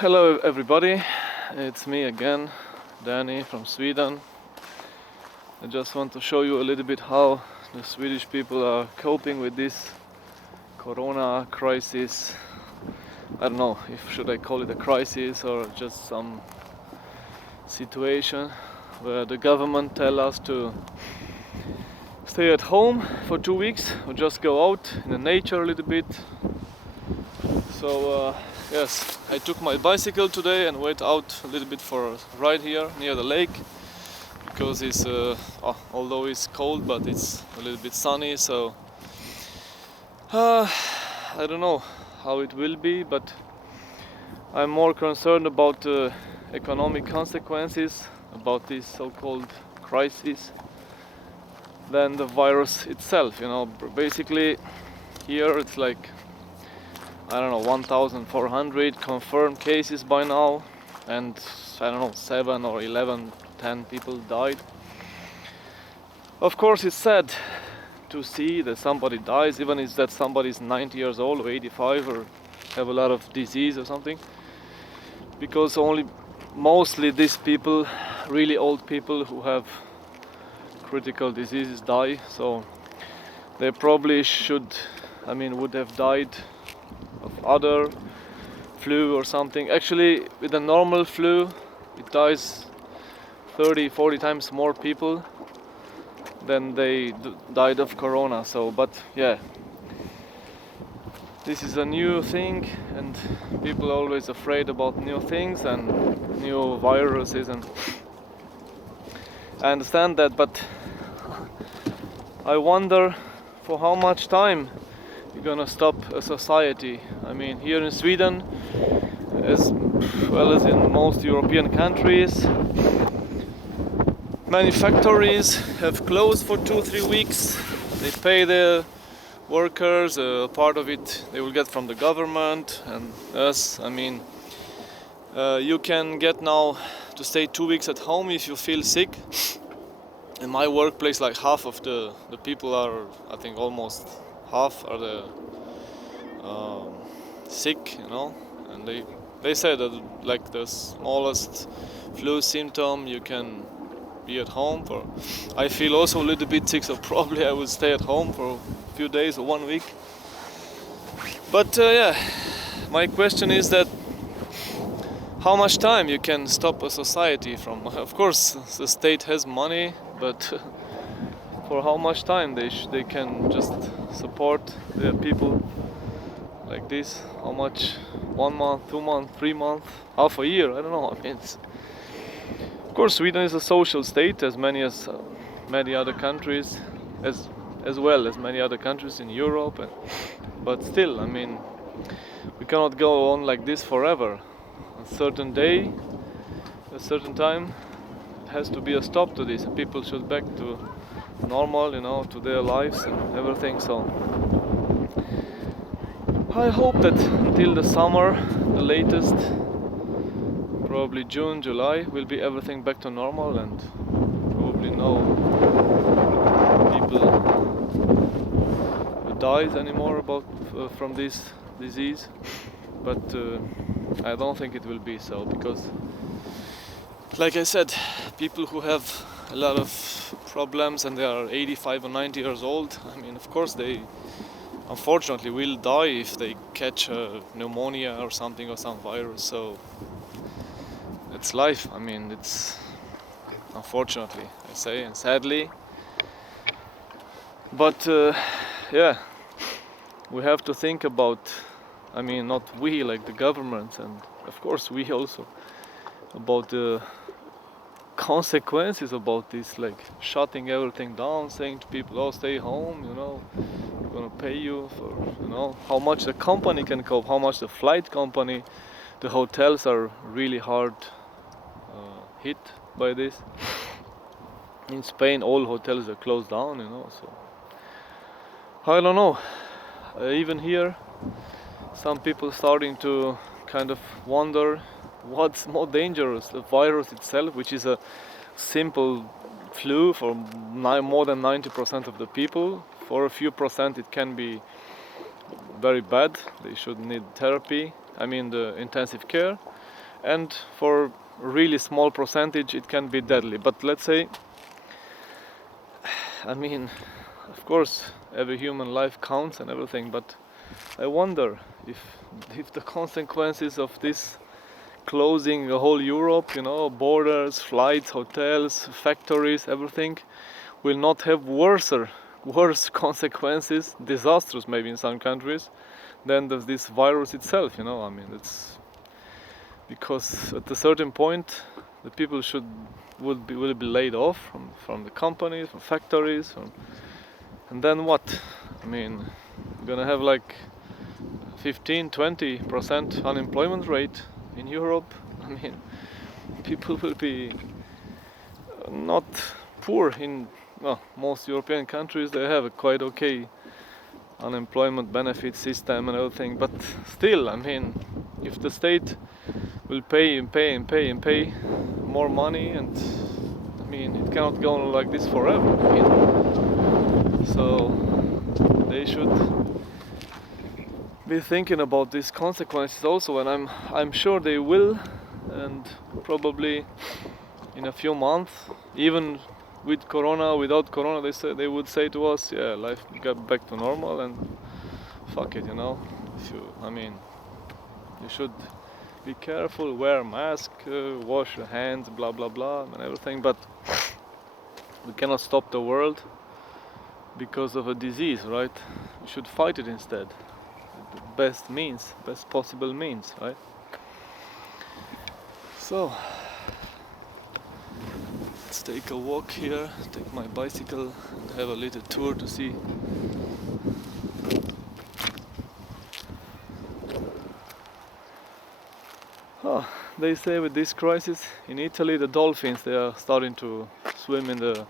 Hello everybody, it's me again, Danny from Sweden. I just want to show you a little bit how the Swedish people are coping with this corona crisis. I don't know if should I call it a crisis or just some situation where the government tell us to stay at home for 2 weeks or just go out in the nature a little bit. So yes, I took my bicycle today and went out a little bit for a ride here near the lake because it's although it's cold, but it's a little bit sunny. So I don't know how it will be, but I'm more concerned about the economic consequences about this so-called crisis than the virus itself. Basically here it's like, I don't know, 1,400 confirmed cases by now, and I don't know, 7 or 11, 10 people died. Of course, it's sad to see that somebody dies, even if that somebody is 90 years old or 85 or have a lot of disease or something, because mostly these people, really old people who have critical diseases, die. So they probably would have died of other flu or something. Actually, with a normal flu, it dies 30-40 times more people than they died of corona. So, but yeah, this is a new thing, and people are always afraid about new things and new viruses, and I understand that, but I wonder for how much time you're gonna stop a society. I mean, here in Sweden, as well as in most European countries, many factories have closed for 2-3 weeks. They pay the workers, part of it they will get from the government and us. I mean, you can get now to stay 2 weeks at home if you feel sick. In my workplace, like half of the people are, I think almost half are sick, and they say that like the smallest flu symptom you can be at home for. I feel also a little bit sick, so probably I will stay at home for a few days or 1 week. But yeah, my question is that how much time you can stop a society from? Of course, the state has money, but for how much time they can just support their people like this? How much? 1 month, 2 months, 3 months, half a year? I don't know. I mean, of course, Sweden is a social state, as many other countries, as well as many other countries in Europe. But still, I mean, we cannot go on like this forever. A certain day, a certain time, it has to be a stop to this. People should back to normal, to their lives and everything. So I hope that until the summer, the latest, probably June, July, will be everything back to normal, and probably no people dies anymore from this disease. But I don't think it will be so, because like I said, people who have a lot of problems and they are 85 or 90 years old, I mean, of course they unfortunately will die if they catch a pneumonia or something, or some virus. So it's life. I mean, it's unfortunately, I say, and sadly. But yeah, we have to think about, I mean, not we, like the government, and of course we also, about the consequences about this, like shutting everything down, saying to people, oh, stay home, we're gonna pay you for, how much the company can cope, how much the flight company, the hotels are really hard hit by this. In Spain, all hotels are closed down, so I don't know. Even here, some people starting to kind of wonder what's more dangerous, the virus itself, which is a simple flu for more than 90% of the people. For a few percent it can be very bad, they should need therapy, I mean the intensive care. and for a really small percentage it can be deadly. But let's say, I mean, of course every human life counts and everything, but I wonder if the consequences of this closing the whole Europe, you know, borders, flights, hotels, factories, everything, will not have worse consequences, disastrous maybe in some countries, than this virus itself, you know. I mean, it's because at a certain point the people will be laid off from the companies, from factories, and then what? I mean, we're gonna have like 15-20% unemployment rate in Europe. I mean, people will be not poor in, well, most European countries. They have a quite okay unemployment benefit system and everything, but still, I mean, if the state will pay and pay and pay and pay more money, and I mean, it cannot go on like this forever. I mean, so they should be thinking about these consequences also, and I'm sure they will, and probably in a few months, even with Corona, without Corona, they would say to us, yeah, life got back to normal, and fuck it, you know. I mean, you should be careful, wear a mask, wash your hands, blah blah blah, and everything, but we cannot stop the world because of a disease, right? We should fight it instead. Best possible means, right? So let's take a walk here, take my bicycle and have a little tour to see. Oh, they say with this crisis in Italy, the dolphins, they are starting to swim in the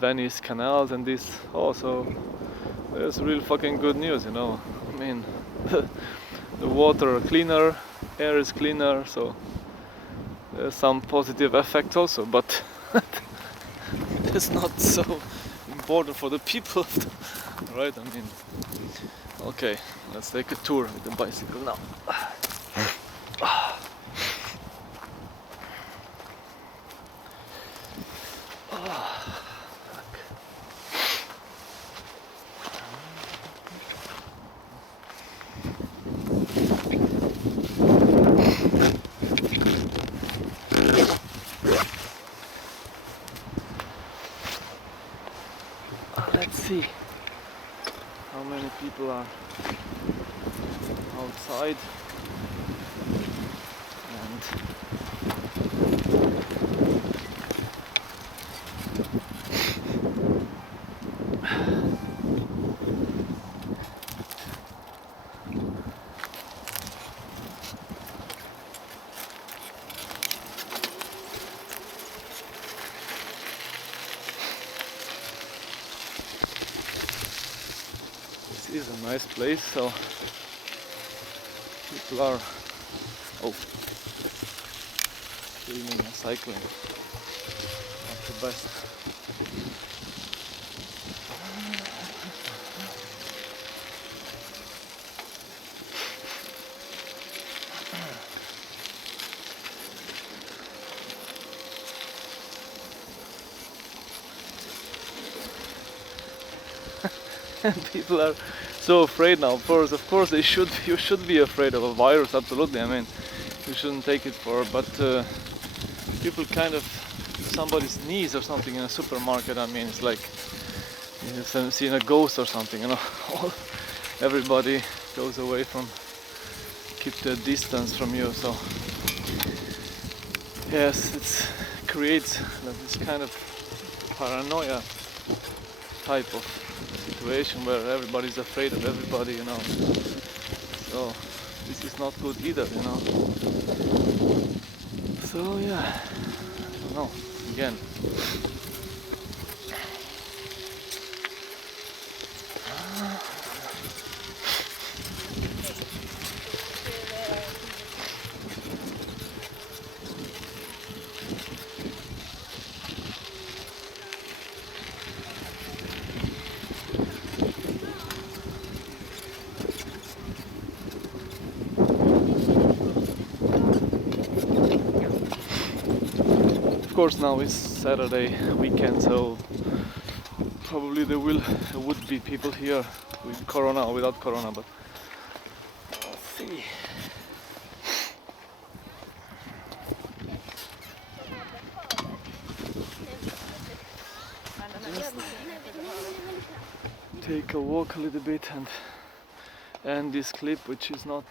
Venice canals and this. Oh, so there's real fucking good news, you know. I mean, the water are cleaner, air is cleaner, so there's some positive effect also, but it's not so important for the people, right? I mean, okay, let's take a tour with the bicycle now. Let's see how many people are outside, and this is a nice place, so people are filming and cycling, not the best. And people are so afraid now. Of course, you should be afraid of a virus. Absolutely. I mean, you shouldn't take it for. But people kind of, somebody sneeze or something in a supermarket. I mean, it's like you've seen a ghost or something. You know, everybody goes away from, keep the distance from you. So yes, it creates this kind of paranoia type of situation where everybody's afraid of everybody, you know. So this is not good either, you know. So yeah, I don't know. Again, course now it's Saturday weekend, so probably there would be people here with corona or without corona, but let's see. Just take a walk a little bit and end this clip, which is not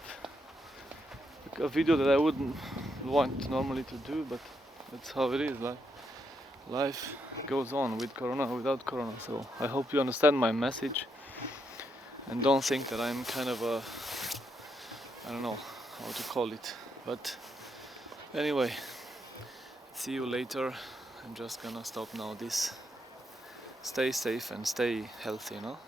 a video that I wouldn't want normally to do, but that's how it is. Like, life goes on with corona or without corona, so I hope you understand my message and don't think that I'm kind of a, I don't know how to call it, but anyway, see you later. I'm just gonna stop now this. Stay safe and stay healthy, you know?